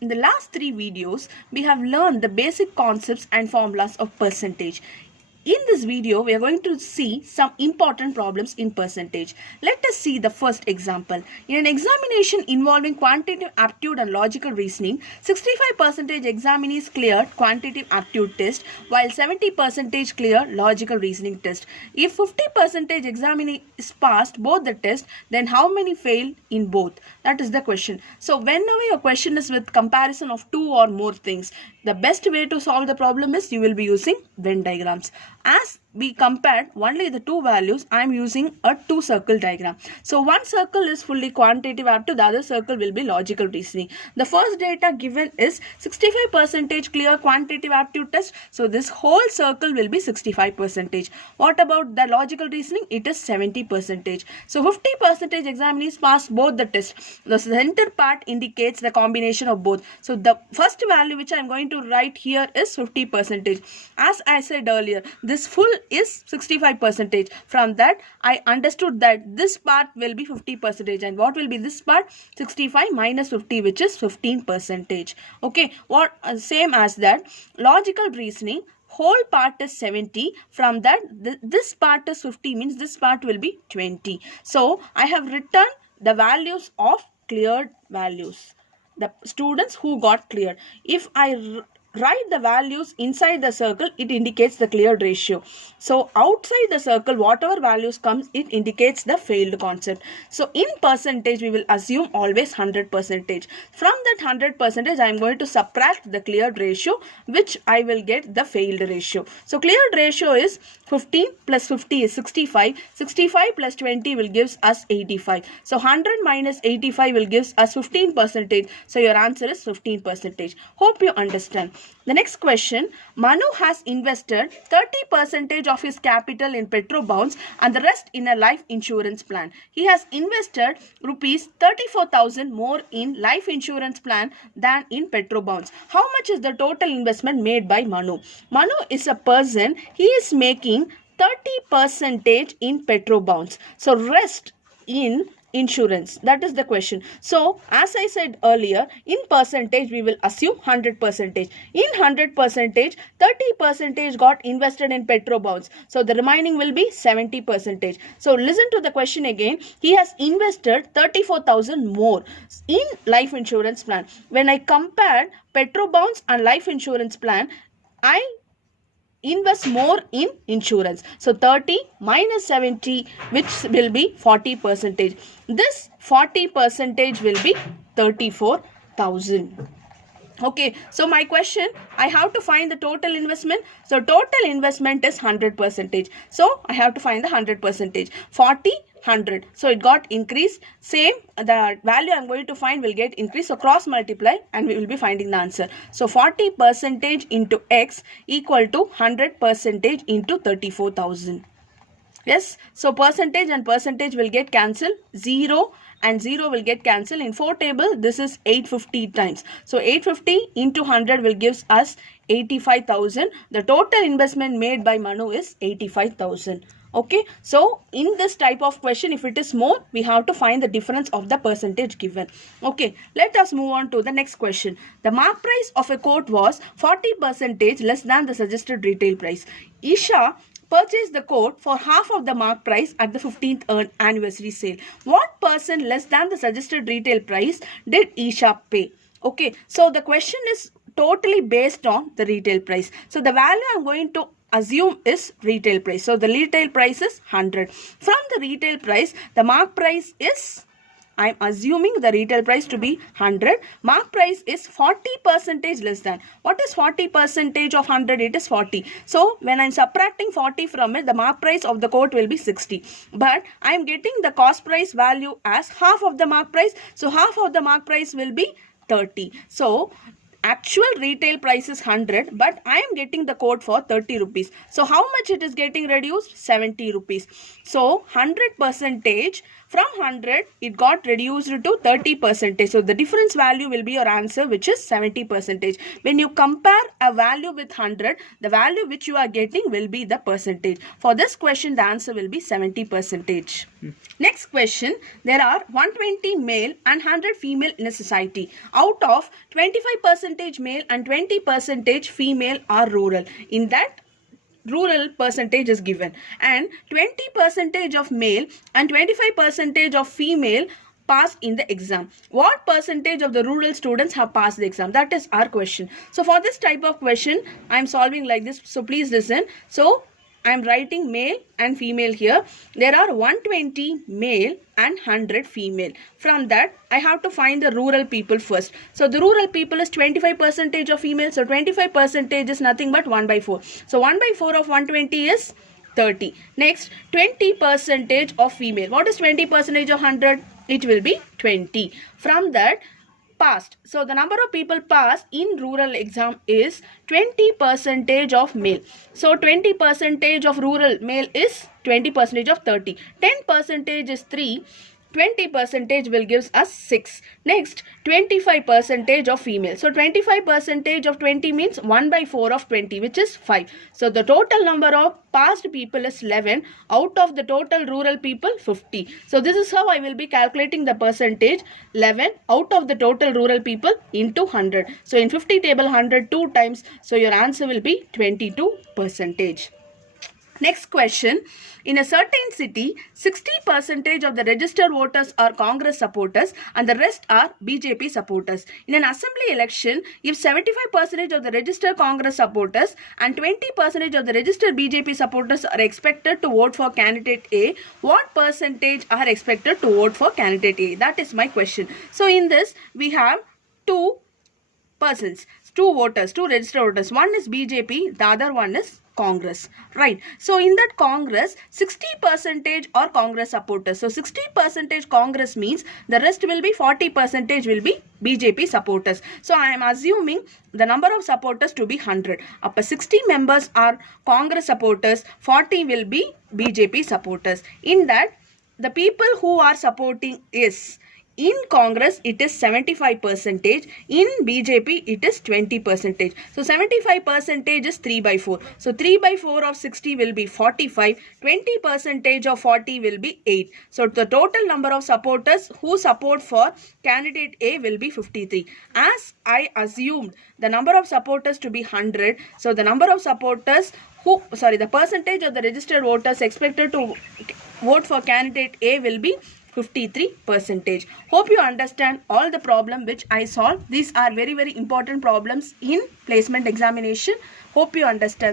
In the last 3 videos, we have learned the basic concepts and formulas of percentage. In this video, we are going to see some important problems in percentage. Let us see the first example. In an examination involving quantitative aptitude and logical reasoning, 65% examinees cleared quantitative aptitude test while 70% cleared logical reasoning test. If 50% examinees passed both the tests, then how many failed in both? That is the question. So whenever your question is with comparison of two or more things, the best way to solve the problem is you will be using Venn diagrams. As we compared only the two values, I am using a two circle diagram. So one circle is fully quantitative aptitude, the other circle will be logical reasoning. The first data given is 65% clear quantitative aptitude test. So this whole circle will be 65%. What about the logical reasoning? It is 70%. So 50% examinees passed both the tests. The center part indicates the combination of both. So the first value which I am going to write here is 50%. As I said earlier, this full is 65%. From that, I understood that this part will be 50%. And what will be this part? 65 minus 50, which is 15%. Okay, what same as that. Logical reasoning, whole part is 70. From that, this part is 50, means this part will be 20. So I have written the values of cleared values, the students who got cleared. If I write the values inside the circle, it indicates the cleared ratio. So outside the circle, whatever values comes, it indicates the failed concept. So in percentage, we will assume always 100%. From that 100%, I am going to subtract the cleared ratio, which I will get the failed ratio. So cleared ratio is 15 plus 50 is 65. 65 plus 20 will gives us 85. So 100 minus 85 will gives us 15%. So your answer is 15%. Hope you understand. The next question, Manu has invested 30% of his capital in petro bonds and the rest in a life insurance plan. He has invested rupees 34,000 more in life insurance plan than in petro bonds. How much is the total investment made by Manu? Manu is a person, he is making 30% in petro bonds. So rest in insurance. That is the question. So as I said earlier, in percentage we will assume 100%. In 100%, 30% got invested in petro bonds. So the remaining will be 70%. So listen to the question again. He has invested 34,000 more in life insurance plan. When I compared petro bonds and life insurance plan, I invest more in insurance. So 30 minus 70, which will be 40%. This 40% will be 34,000. Okay, so my question, I have to find the total investment. So total investment is 100%. So I have to find the 100%. 40, 100. So it got increased. Same, the value I am going to find will get increased. So cross multiply and we will be finding the answer. So 40% into x equal to 100% into 34,000. Yes, so percentage and percentage will get cancelled. 0 and 0 will get cancelled. In 4 table, this is 850 times. So 850 into 100 will gives us 85,000. The total investment made by Manu is 85,000. Okay, so in this type of question, if it is more, we have to find the difference of the percentage given. Okay, let us move on to the next question. The mark price of a coat was 40% less than the suggested retail price. Isha purchased the coat for half of the mark price at the 15th anniversary sale. What percent less than the suggested retail price did Isha pay? Okay, so the question is totally based on the retail price. So the value I am going to assume is retail price. So the retail price is 100. From the retail price, the mark price is, I am assuming the retail price to be 100. Mark price is 40% less than. What is 40% of 100? It is 40. So when I am subtracting 40 from it, the mark price of the coat will be 60. But I am getting the cost price value as half of the mark price. So half of the mark price will be 30. So actual retail price is 100, but I am getting the coat for 30 rupees. So how much it is getting reduced? 70 rupees. So 100% From 100, it got reduced to 30%. So the difference value will be your answer, which is 70%. When you compare a value with 100, the value which you are getting will be the percentage. For this question, the answer will be 70%. Next question, there are 120 male and 100 female in a society. Out of 25% male and 20% female are rural. In that, rural percentage is given, and 20% of male and 25% of female passed in the exam. What percentage of the rural students have passed the exam? That is our question. So for this type of question, I am solving like this. So please listen. So I am writing male and female here. There are 120 male and 100 female. From that, I have to find the rural people first. So the rural people is 25% of female. So 25% is nothing but 1 by 4. So 1 by 4 of 120 is 30. Next, 20% of female. What is 20% of 100? It will be 20. From that, passed. So the number of people passed in rural exam is 20% of male. So 20% of rural male is 20% of 30. 10% is 3. 20% will give us 6. Next, 25% of female. So 25% of 20 means 1 by 4 of 20, which is 5. So the total number of passed people is 11. Out of the total rural people, 50. So this is how I will be calculating the percentage. 11 out of the total rural people into 100. So in 50 table, 100 2 times. So your answer will be 22%. Next question. In a certain city, 60% of the registered voters are Congress supporters and the rest are BJP supporters. In an assembly election, if 75% of the registered Congress supporters and 20% of the registered BJP supporters are expected to vote for candidate A, what percentage are expected to vote for candidate A? That is my question. So in this, we have two persons, two voters, two registered voters. One is BJP, the other one is Congress, right? So in that Congress, 60% are Congress supporters. So 60% Congress means the rest will be 40% will be BJP supporters. So I am assuming the number of supporters to be 100. Up 60 members are Congress supporters, 40 will be BJP supporters. In that, the people who are supporting is, in Congress, it is 75%. In BJP, it is 20%. So 75% is 3 by 4. So 3 by 4 of 60 will be 45. 20% of 40 will be 8. So the total number of supporters who support for candidate A will be 53. As I assumed the number of supporters to be 100. So the number of supporters the percentage of the registered voters expected to vote for candidate A will be 53%. Hope you understand all the problem which I solved. These are very, very important problems in placement examination. Hope you understand.